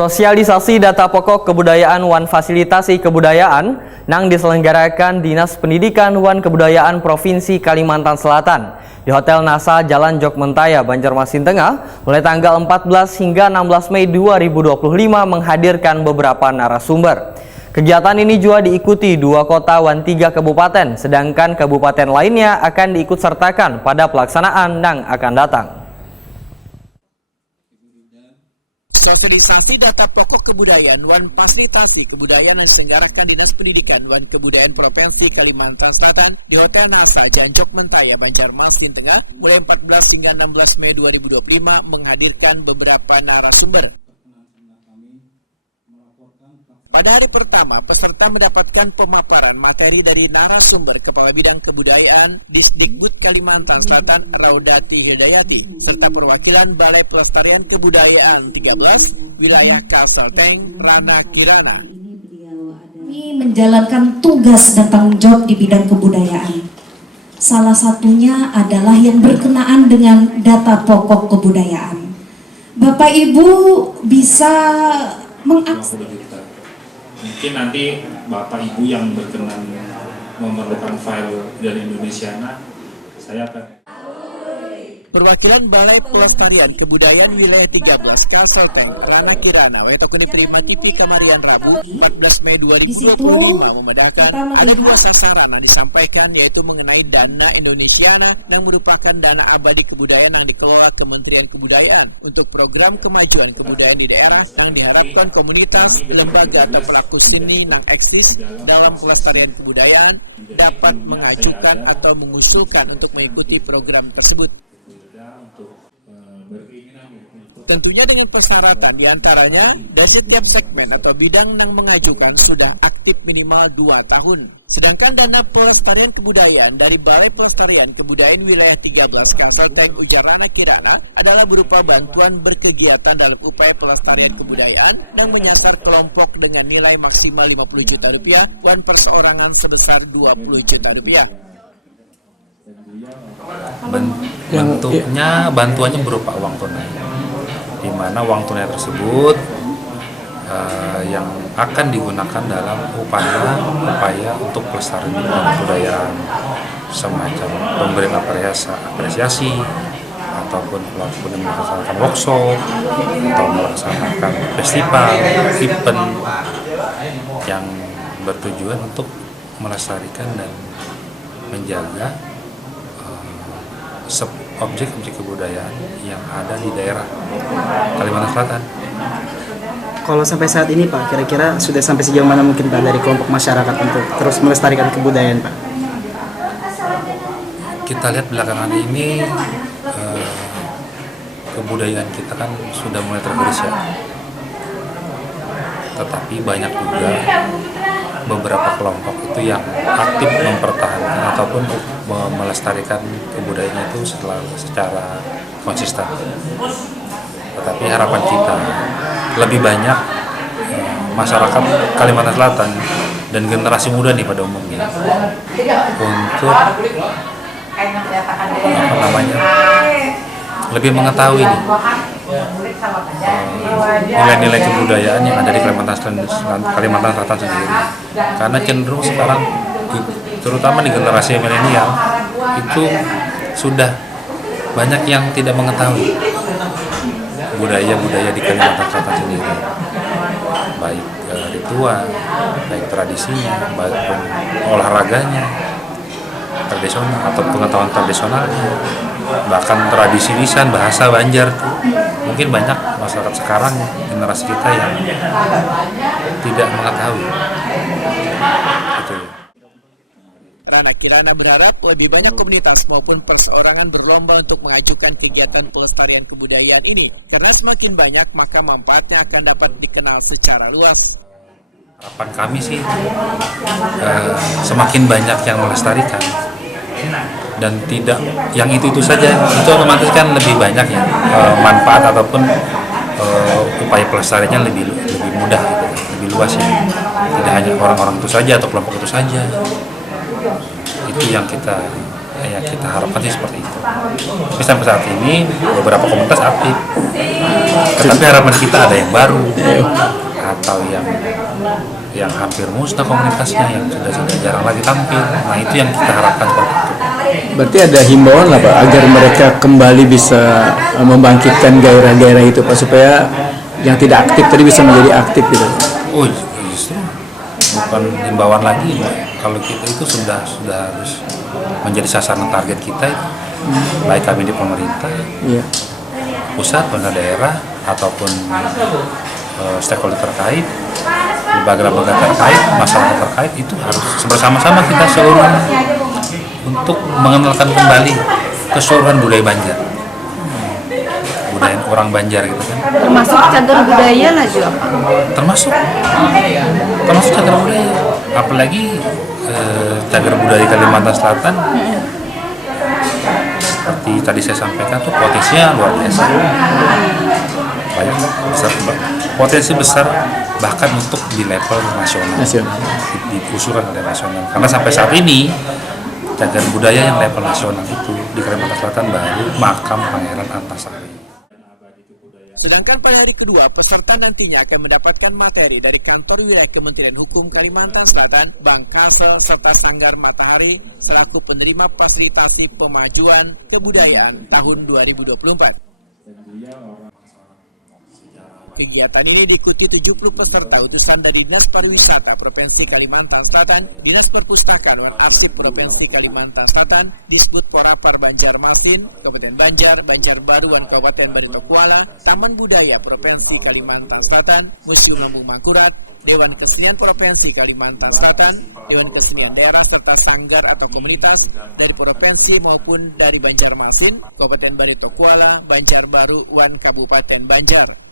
Sosialisasi data pokok kebudayaan wan fasilitasi kebudayaan nang diselenggarakan Dinas Pendidikan wan Kebudayaan Provinsi Kalimantan Selatan di Hotel NASA Jalan Jogmentaya, Banjarmasin Tengah mulai tanggal 14 hingga 16 Mei 2025 menghadirkan beberapa narasumber. Kegiatan ini juga diikuti 2 kota wan 3 kabupaten, sedangkan kabupaten lainnya akan diikut sertakan pada pelaksanaan yang akan datang. Sosialisasi data pokok kebudayaan wan fasilitasi kebudayaan yang diselenggarakan Dinas Pendidikan wan Kebudayaan Provinsi Kalimantan Selatan di Hotel NASA Jalan Jogmentaya, Banjarmasin Tengah mulai 14 hingga 16 Mei 2025 menghadirkan beberapa narasumber. Pada hari pertama, peserta mendapatkan pemaparan materi dari narasumber Kepala Bidang Kebudayaan Disdikbud Kalimantan Selatan Raudati Hidayati serta perwakilan Balai Pelestarian Kebudayaan 13 Wilayah Kalselteng Ranah Kirana. Ini menjalankan tugas dan tanggung jawab di bidang kebudayaan. Salah satunya adalah yang berkenaan dengan data pokok kebudayaan. Bapak Ibu bisa mengakses. Mungkin nanti Bapak Ibu yang berkenan memerlukan file dari Indonesiana, saya akan. Perwakilan Balai Pelestarian Kebudayaan Wilayah 13 Kalselteng Ranah Kirana oleh Takun Terima TV Kamarian Rabu 14 Mei 2025 membedakan ada 2 sasaran yang disampaikan, yaitu mengenai dana Indonesiana yang merupakan dana abadi kebudayaan yang dikelola Kementerian Kebudayaan untuk program kemajuan kebudayaan di daerah yang diharapkan komunitas, lembaga atau pelaku seni yang eksis dalam pelestarian kebudayaan dapat mengajukan atau mengusulkan untuk mengikuti program tersebut. Tentunya dengan persyaratan diantaranya dari setiap segmen atau bidang yang mengajukan sudah aktif minimal 2 tahun. Sedangkan dana pelestarian kebudayaan dari Balai Pelestarian Kebudayaan Wilayah 13 Kalselteng Ujar Ranah Kirana adalah berupa bantuan berkegiatan dalam upaya pelestarian kebudayaan yang menyasar kelompok dengan nilai maksimal Rp50 juta dan perseorangan sebesar Rp20 juta. Bantuannya berupa uang tunai, di mana uang tunai tersebut yang akan digunakan dalam upaya untuk pelestarian kebudayaan, semacam pemberian apresiasi ataupun melaksanakan workshop atau melaksanakan festival, event yang bertujuan untuk melestarikan dan menjaga objek-objek kebudayaan yang ada di daerah Kalimantan Selatan. Kalau sampai saat ini Pak, kira-kira sudah sampai sejauh mana mungkin Pak dari kelompok masyarakat untuk terus melestarikan kebudayaan Pak? Kita lihat belakangan ini kebudayaan kita kan sudah mulai tergerus ya. Tetapi banyak juga beberapa kelompok itu yang aktif mempertahankan ataupun melestarikan kebudayaan itu secara konsisten. Tetapi harapan kita lebih banyak masyarakat Kalimantan Selatan dan generasi muda nih pada umumnya untuk lebih mengetahui nih nilai-nilai kebudayaan yang ada di Kalimantan Selatan sendiri. Karena cenderung sekarang, terutama di generasi milenial, itu sudah banyak yang tidak mengetahui budaya-budaya di Kalimantan Selatan sendiri, baik ritual, baik tradisinya, baik olahraganya, tradisional atau pengetahuan tradisionalnya, bahkan tradisi lisan bahasa Banjar. Mungkin banyak masyarakat sekarang, generasi kita yang tidak mengetahui. Gitu. Ranah Kirana berharap lebih banyak komunitas maupun perseorangan berlomba untuk mengajukan kegiatan pelestarian kebudayaan ini, karena semakin banyak maka manfaatnya akan dapat dikenal secara luas. Harapan kami sih semakin banyak yang melestarikan dan tidak yang itu saja, itu otomatis kan lebih banyak ya manfaat ataupun upaya pelestariannya lebih mudah gitu, lebih luas ya, tidak hanya orang-orang itu saja atau kelompok itu saja. Itu yang kita harapkan sih seperti itu. Tapi sampai saat ini beberapa komunitas aktif Tetapi harapan kita ada yang baru atau yang hampir musnah komunitasnya, yang sudah jarang lagi tampil. Nah itu yang kita harapkan seperti itu. Berarti ada himbauan lah Pak agar mereka kembali bisa membangkitkan gairah-gairah itu Pak, supaya yang tidak aktif tadi bisa menjadi aktif gitu. Oh justru bukan himbauan lagi, kalau kita itu sudah harus menjadi sasaran target kita itu. Baik kami di pemerintah, Iya. pusat, pemerintah daerah ataupun stakeholder terkait, lembaga-lembaga terkait, masyarakat terkait, itu harus bersama-sama kita seluruh untuk mengenalkan kembali keseluruhan budaya Banjar, budaya orang Banjar gitu kan. Termasuk cagar budaya lah juga Pak. Termasuk cagar budaya, apalagi cagar budaya Kalimantan Selatan. Seperti tadi saya sampaikan tuh potensinya luar biasa, banyak besar, potensi besar bahkan untuk di level nasional, diusulkan oleh nasional. Karena sampai saat ini cagar budaya yang level nasional itu di Kalimantan Selatan baru makam Pangeran Antasari. Sedangkan pada hari kedua, peserta nantinya akan mendapatkan materi dari kantor wilayah Kementerian Hukum Kalimantan Selatan, Bank Kasel, serta Sanggar Matahari selaku penerima fasilitasi pemajuan kebudayaan tahun 2024. Kegiatan ini diikuti 70 peserta utusan dari Dinas Pariwisata Provinsi Kalimantan Selatan, Dinas Perpustakaan dan Arsip Provinsi Kalimantan Selatan, Disbud Porapar Banjarmasin, Kabupaten Banjar, Banjarbaru dan Kabupaten Bernukuala, Taman Budaya Provinsi Kalimantan Selatan, Museum Lambung Mangkurat, Dewan Kesenian Provinsi Kalimantan Selatan, Dewan Kesenian Daerah serta sanggar atau komunitas dari provinsi maupun dari Banjarmasin, Kabupaten Bernukuala, Banjarbaru, dan Kabupaten Banjar.